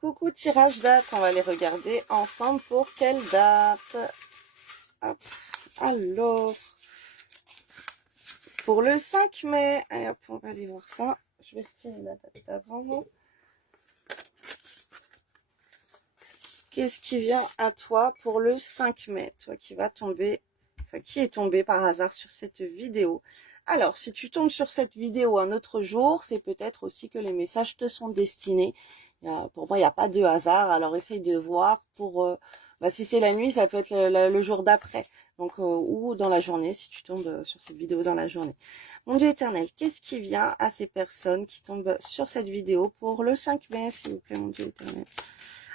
Coucou, tirage date, on va les regarder ensemble pour quelle date? Hop. Alors, pour le 5 mai, allez hop, on va aller voir ça. Je vais retirer la date d'avant. Qu'est-ce qui vient à toi pour le 5 mai? Toi qui va tomber, enfin qui est tombé par hasard sur cette vidéo. Alors, si tu tombes sur cette vidéo un autre jour, c'est peut-être aussi que les messages te sont destinés. Pour moi, il n'y a pas de hasard, alors essaye de voir pour... si c'est la nuit, ça peut être le jour d'après. Donc, ou dans la journée, si tu tombes sur cette vidéo dans la journée. Mon Dieu éternel, qu'est-ce qui vient à ces personnes qui tombent sur cette vidéo pour le 5 mai, s'il vous plaît, mon Dieu éternel?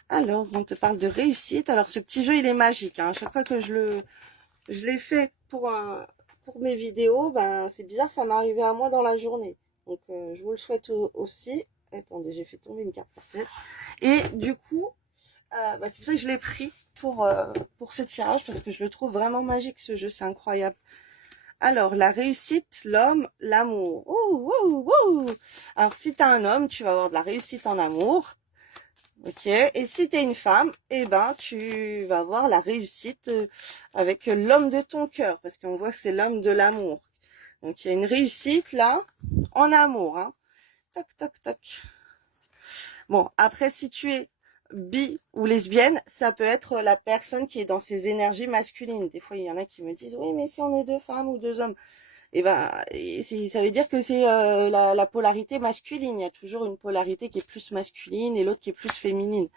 Alors, on te parle de réussite. Alors, ce petit jeu, il est magique. Hein. À chaque fois que je l'ai fait pour mes vidéos, ben, c'est bizarre, ça m'est arrivé à moi dans la journée. Donc, je vous le souhaite aussi. Attendez, j'ai fait tomber une carte par terre. Et du coup, c'est pour ça que je l'ai pris pour ce tirage, parce que je le trouve vraiment magique, ce jeu. C'est incroyable. Alors, la réussite, l'homme, l'amour. Ouh, ouh, ouh. Alors, si tu as un homme, tu vas avoir de la réussite en amour. Ok, et si tu es une femme, eh ben tu vas avoir la réussite avec l'homme de ton cœur, parce qu'on voit que c'est l'homme de l'amour. Donc il y a une réussite là, en amour. Hein. Toc, toc, toc. Bon, après si tu es bi ou lesbienne, ça peut être la personne qui est dans ses énergies masculines. Des fois, il y en a qui me disent, oui, mais si on est deux femmes ou deux hommes, et ben, ça veut dire que c'est la polarité masculine. Il y a toujours une polarité qui est plus masculine et l'autre qui est plus féminine.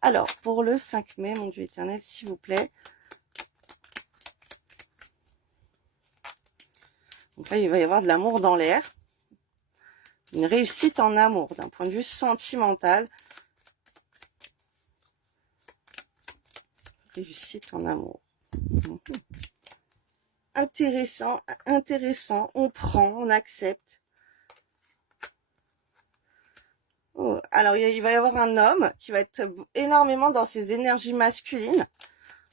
Alors, pour le 5 mai, mon Dieu éternel, s'il vous plaît. Donc là, il va y avoir de l'amour dans l'air. Une réussite en amour, d'un point de vue sentimental. Réussite en amour. Intéressant, intéressant. On prend, on accepte. Oh, alors, il va y avoir un homme qui va être énormément dans ses énergies masculines.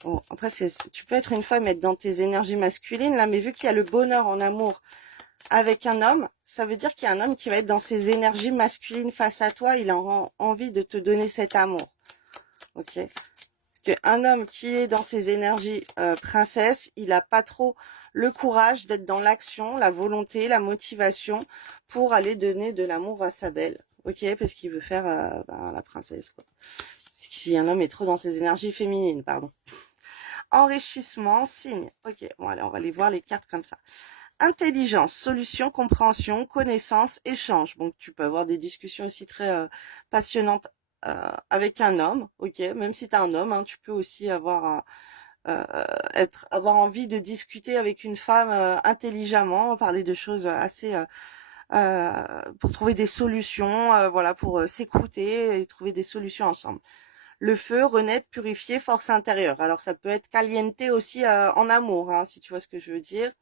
Bon, après, tu peux être une femme et être dans tes énergies masculines, là, mais vu qu'il y a le bonheur en amour avec un homme, ça veut dire qu'il y a un homme qui va être dans ses énergies masculines face à toi, il a envie de te donner cet amour. Ok? Parce qu'un homme qui est dans ses énergies princesse, il n'a pas trop le courage d'être dans l'action, la volonté, la motivation pour aller donner de l'amour à sa belle. Ok? Parce qu'il veut faire la princesse, quoi. Si un homme est trop dans ses énergies féminines, pardon. Enrichissement, signe. Ok, bon allez, on va aller voir les cartes comme ça. Intelligence, solution, compréhension, connaissance, échange. Donc tu peux avoir des discussions aussi très passionnantes avec un homme, ok. Même si tu es un homme, hein, tu peux aussi avoir envie de discuter avec une femme intelligemment, parler de choses assez pour trouver des solutions, voilà, pour s'écouter et trouver des solutions ensemble. Le feu, renaître, purifier, force intérieure. Alors ça peut être caliente aussi en amour, hein, si tu vois ce que je veux dire.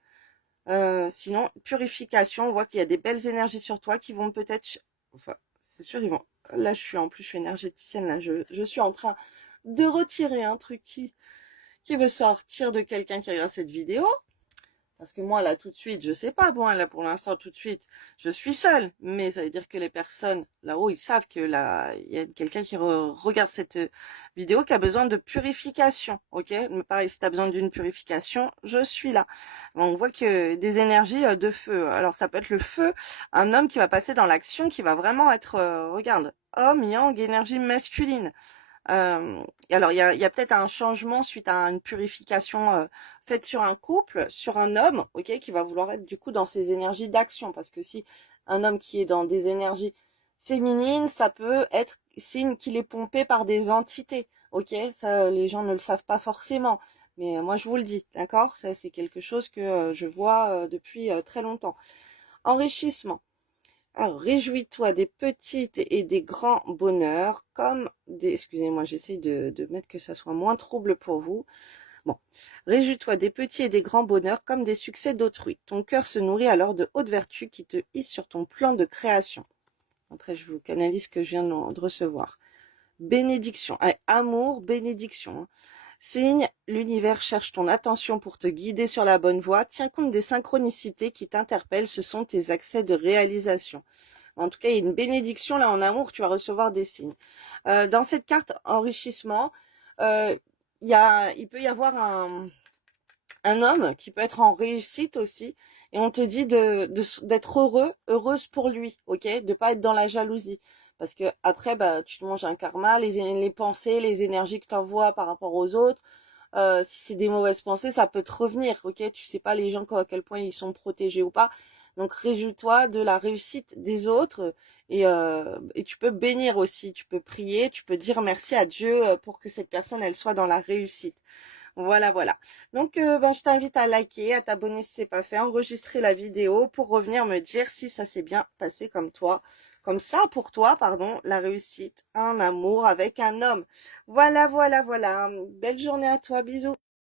Sinon, purification, on voit qu'il y a des belles énergies sur toi qui vont peut-être... Enfin, c'est sûr, ils vont... Là, je suis énergéticienne, là, je suis en train de retirer un truc qui veut sortir de quelqu'un qui regarde cette vidéo. Parce que moi, là, tout de suite, je sais pas, bon, là, pour l'instant, tout de suite, je suis seule. Mais ça veut dire que les personnes, là-haut, ils savent que là, il y a quelqu'un qui regarde cette vidéo qui a besoin de purification, ok? Mais pareil, si tu as besoin d'une purification, je suis là. On voit que des énergies de feu. Alors, ça peut être le feu, un homme qui va passer dans l'action, qui va vraiment être, regarde, homme, yang, énergie masculine. Alors, il y a peut-être un changement suite à une purification faite sur un couple, sur un homme, ok, qui va vouloir être du coup dans ses énergies d'action. Parce que si un homme qui est dans des énergies féminines, ça peut être signe qu'il est pompé par des entités, ok. Ça, les gens ne le savent pas forcément. Mais moi, je vous le dis, d'accord? Ça, c'est quelque chose que je vois depuis très longtemps. Enrichissement. Alors, réjouis-toi des petites et des grands bonheurs, comme des... Excusez-moi, j'essaye de mettre que ça soit moins trouble pour vous. Bon, réjouis-toi des petits et des grands bonheurs, comme des succès d'autrui. Ton cœur se nourrit alors de hautes vertus qui te hissent sur ton plan de création. Après, je vous canalise ce que je viens de recevoir. Bénédiction. Allez, amour, bénédiction. Hein. Signe, l'univers cherche ton attention pour te guider sur la bonne voie. Tiens compte des synchronicités qui t'interpellent, ce sont tes accès de réalisation. En tout cas, il y a une bénédiction là en amour, tu vas recevoir des signes. Dans cette carte enrichissement, euh, il peut y avoir un homme qui peut être en réussite aussi, et on te dit d'être heureux, heureuse pour lui, ok, de pas être dans la jalousie, parce que après, bah, tu te manges un karma, les pensées, les énergies que tu envoies par rapport aux autres. Si c'est des mauvaises pensées, ça peut te revenir, ok? Tu sais pas les gens à quel point ils sont protégés ou pas. Donc réjouis-toi de la réussite des autres et tu peux bénir aussi, tu peux prier, tu peux dire merci à Dieu pour que cette personne elle soit dans la réussite. Voilà, voilà. Donc ben, je t'invite à liker, à t'abonner si c'est pas fait, enregistrer la vidéo pour revenir me dire si ça s'est bien passé comme toi, comme ça pour toi, pardon, la réussite, un amour avec un homme. Voilà, voilà, voilà. Belle journée à toi, bisous.